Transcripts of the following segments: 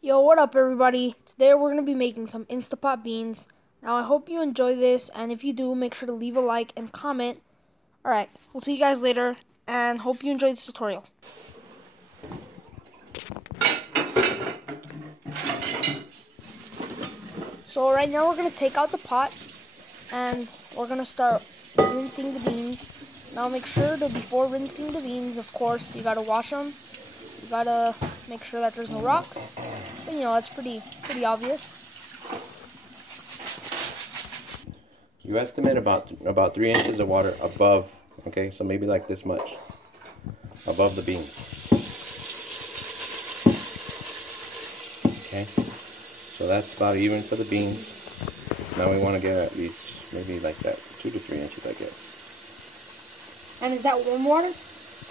Yo, what up everybody? Today we're going to be making some InstaPot beans. Now I hope you enjoy this, and if you do, make sure to leave a like and comment. Alright, we'll see you guys later, and hope you enjoyed this tutorial. So right now we're going to take out the pot, and we're going to start rinsing the beans. Now make sure to, before rinsing the beans, of course, you got to wash them. You got to make sure that there's no rocks. But, you know, that's pretty obvious. You estimate about 3 inches of water above, okay, so maybe like this much above the beans. Okay, so that's about even for the beans. Now we want to get at least maybe like that 2 to 3 inches, I guess. And is that warm water?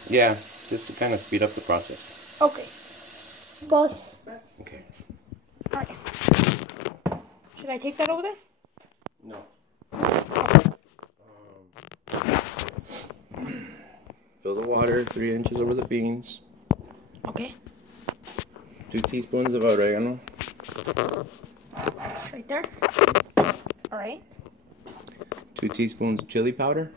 Yeah, just to kind of speed up the process. Okay. Bus. Okay. Alright. Should I take that over there? No. Fill the water 3 inches over the beans. Okay. 2 teaspoons of oregano. Right there. Alright. 2 teaspoons of chili powder.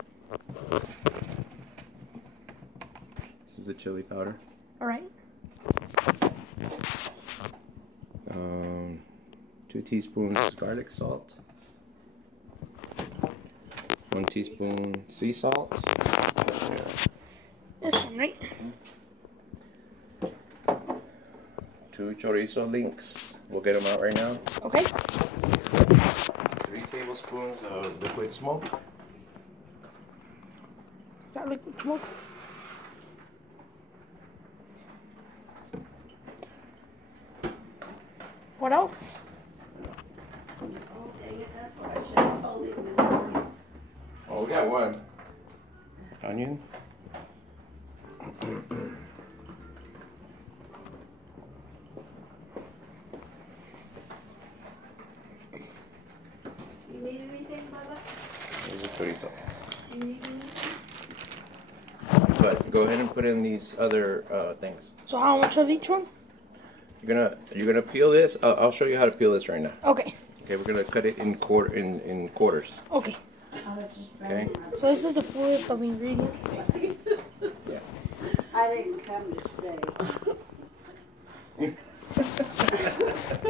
This is the chili powder. Alright. 2 teaspoons garlic salt. 1 teaspoon sea salt. This one, right? 2 chorizo links. We'll get them out right now. Okay. 3 tablespoons of liquid smoke. Is that liquid smoke? What else? Oh, we got 1 onion. You need anything, Bubba? There's a chorizo. You need anything? But go ahead and put in these other things. So how much of each one? You're gonna peel this. I'll show you how to peel this right now. Okay. Okay, we're gonna cut it in quarters. Okay. Okay. So this is the fullest of ingredients. Yeah. I didn't come to stay.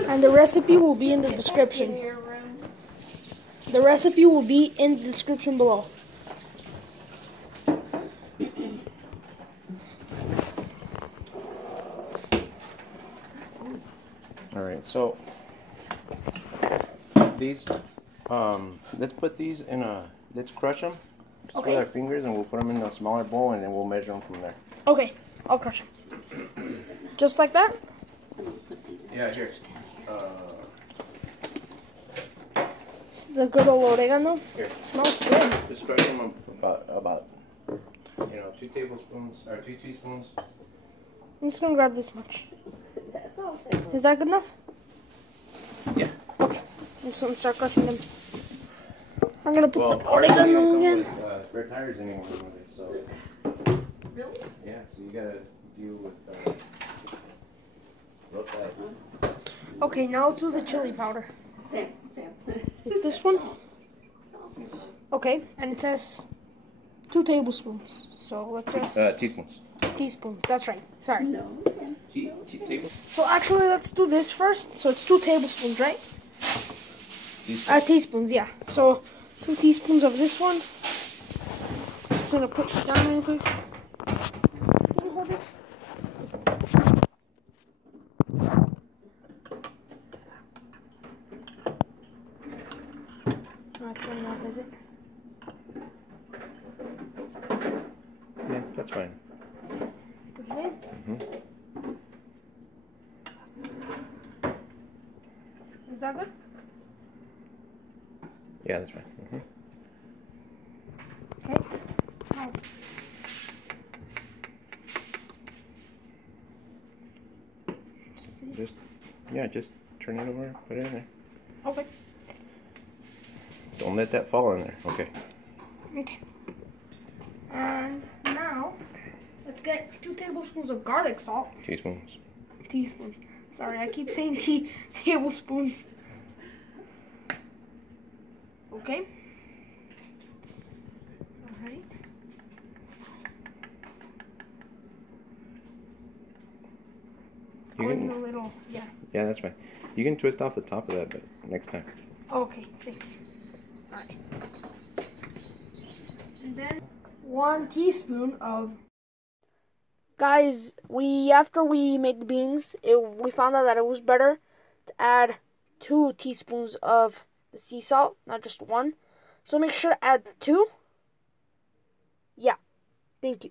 And the recipe will be in the description. In your room? The recipe will be in the description below. All right. So these, let's put these in let's crush them just Okay. with our fingers, and we'll put them in a smaller bowl, and then we'll measure them from there. Okay. I'll crush them. Just like that? Yeah, here. The good old oregano. Here. Smells good. Just crush them up about 2 tablespoons or 2 teaspoons. I'm just gonna grab this much. That's all simple. Is that good enough? Yeah. Okay. I'm just gonna start crushing them. I'm gonna put the ours don't even oregano come again. with, spare tires anymore with it, so Really? yeah. So you gotta deal with rough that. Okay, now let's do the chili powder. Sam. It's this one? It's all simple. Okay, and it says 2 tablespoons. So let's just Teaspoons. teaspoons. That's right. Sorry. No, Sam. Tablespoons. So actually, let's do this first. So it's 2 tablespoons, right? Teaspoons, yeah. So 2 teaspoons of this one. Just gonna put it down real quick. Can you hold this? That's not enough, is it? Yeah, that's fine. Put it in. Is that good? Yeah, that's fine. Okay. Now, Just turn it over, put it in there. okay. Don't let that fall in there. Okay. Okay. And now, let's get 2 tablespoons of garlic salt. Teaspoons. Teaspoons. Sorry, I keep saying tablespoons. Okay. Alright. You can, A little, yeah. yeah, that's fine. You can twist off the top of that, but next time. Okay, thanks. Alright. And then 1 teaspoon of. Guys, after we made the beans, we found out that it was better to add 2 teaspoons of the sea salt, not just 1. So make sure to add 2. Yeah, thank you.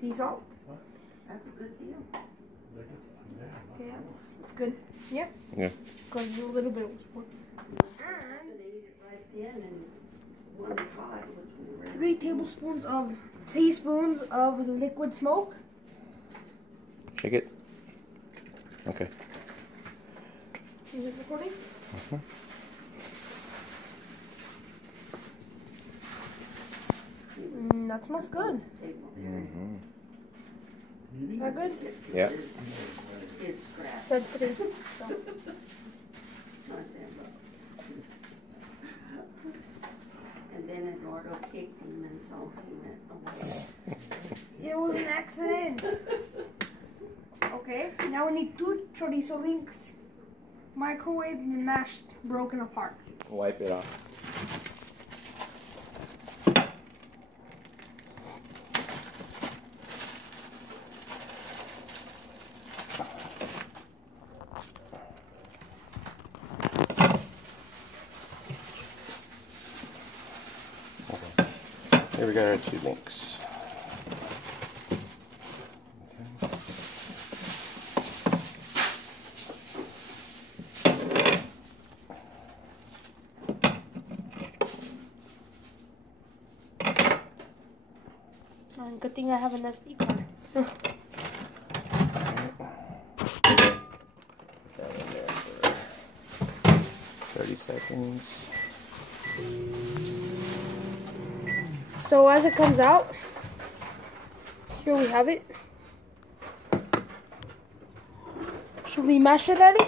Sea salt. That's a good deal. Okay, that's good. Yeah. Yeah. Because a little bit was poured. And they eat it right then and one pot, which we were. 3 teaspoons of liquid smoke. Shake it. Okay. Is it recording? That smells good. Mm-hmm. Is that good? Yeah. His scrap. Said 3. So. I said, look. And then Eduardo kicked him, and so he went away. It was an accident. Okay, now we need 2 chorizo links, microwaved and mashed, broken apart. Wipe it off. Here we got our 2 links. Good thing I have an SD card. Put that in there for 30 seconds. So as it comes out, here we have it. Should we mash it, Eddie?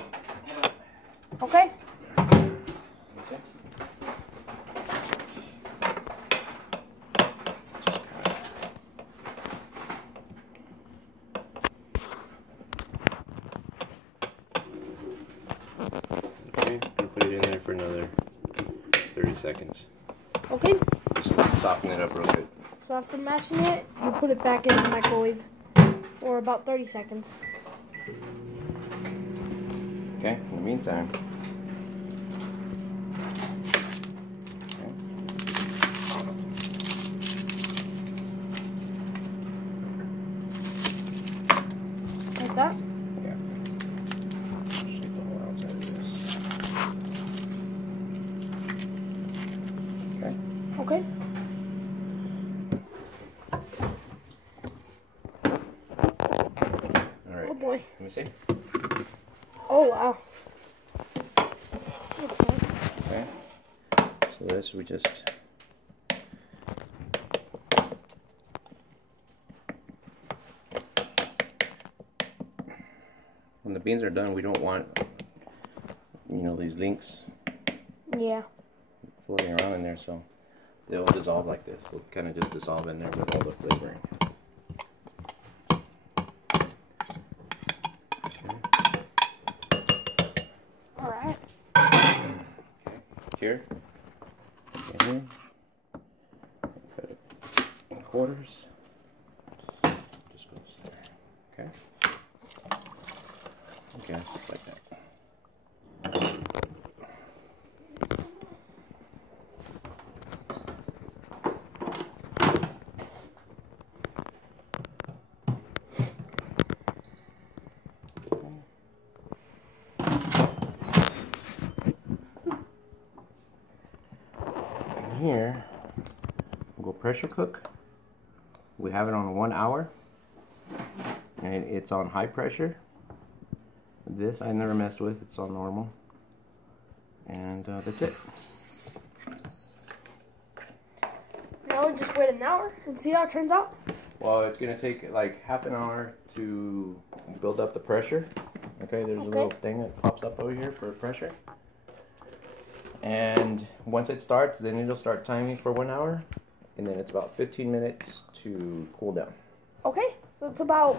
Okay. Okay, you put it in there for another 30 seconds. Okay. Just soften it up real good. So after mashing it, you put it back in the microwave for about 30 seconds. Okay, in the meantime. Like that? Yeah. Shake the whole outside of this. Okay. Okay. Alright. Oh boy. Let me see. Oh wow. That's nice. Okay. So this we just when the beans are done, we don't want, these links Yeah. floating around in there, so they'll dissolve like this. They'll kind of just dissolve in there with all the flavoring. Alright. Okay. Here. And here. Cut it in quarters. Just goes there. Okay. Okay, just like that. Here we'll go pressure cook. We have it on 1 hour and it's on high pressure. This I never messed with, it's on normal, and that's it. Now we just wait an hour and see how it turns out. Well, it's gonna take like half an hour to build up the pressure. Okay, there's a little thing that pops up over here for pressure. And once it starts, then it'll start timing for 1 hour, and then it's about 15 minutes to cool down. Okay, so it's about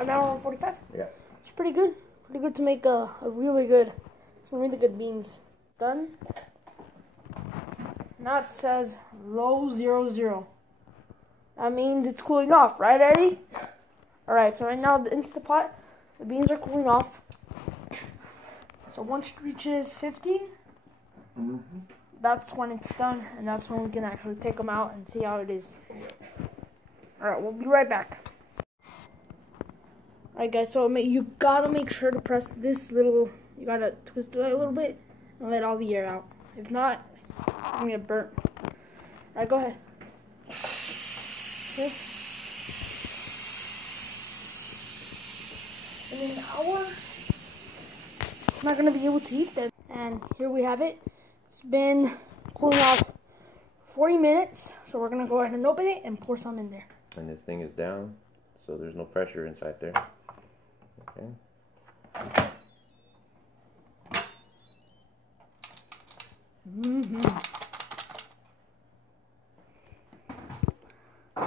an hour and 45. Yeah. It's pretty good. Pretty good to make some really good beans. Done. Now it says low 00. That means it's cooling off, right, Eddie? Yeah. All right. So right now the InstaPot, the beans are cooling off. So once it reaches 50, that's when it's done, and that's when we can actually take them out and see how it is. All right, we'll be right back. All right, guys. So you gotta make sure to press this little. You gotta twist it a little bit and let all the air out. If not, I'm gonna get burnt. All right, go ahead. Okay. In an hour, I'm not gonna be able to eat them. And here we have it. It's been cooling off 40 minutes, so we're gonna go ahead and open it and pour some in there. And this thing is down, so there's no pressure inside there. Okay.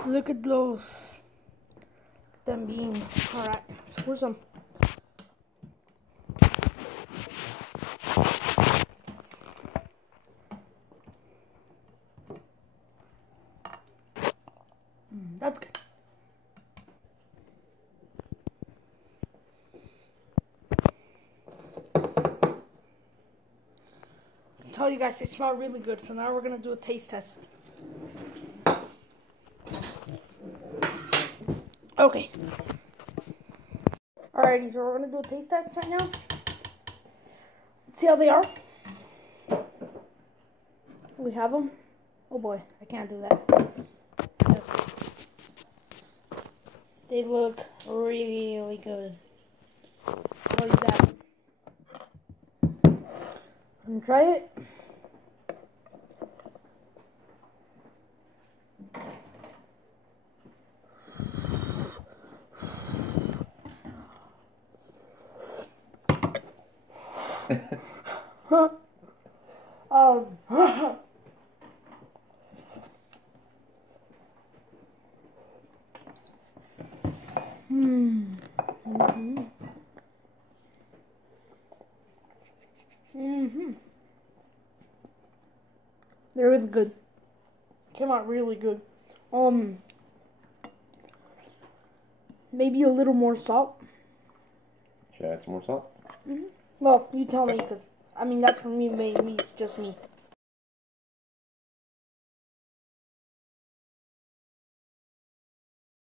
Look at those. Them beans. Alright, let's pour some. That's good. I can tell you guys they smell really good, so now we're gonna do a taste test. Okay. Alrighty, so we're gonna do a taste test right now. Let's see how they are. We have them. Oh boy, I can't do that. Yes. They look really, really good. I'll tell you that. I'm gonna try it. They're really good. Came out really good. Maybe a little more salt. Should I add some more salt? Well, you tell me, because, I mean, that's for me, maybe it's just me.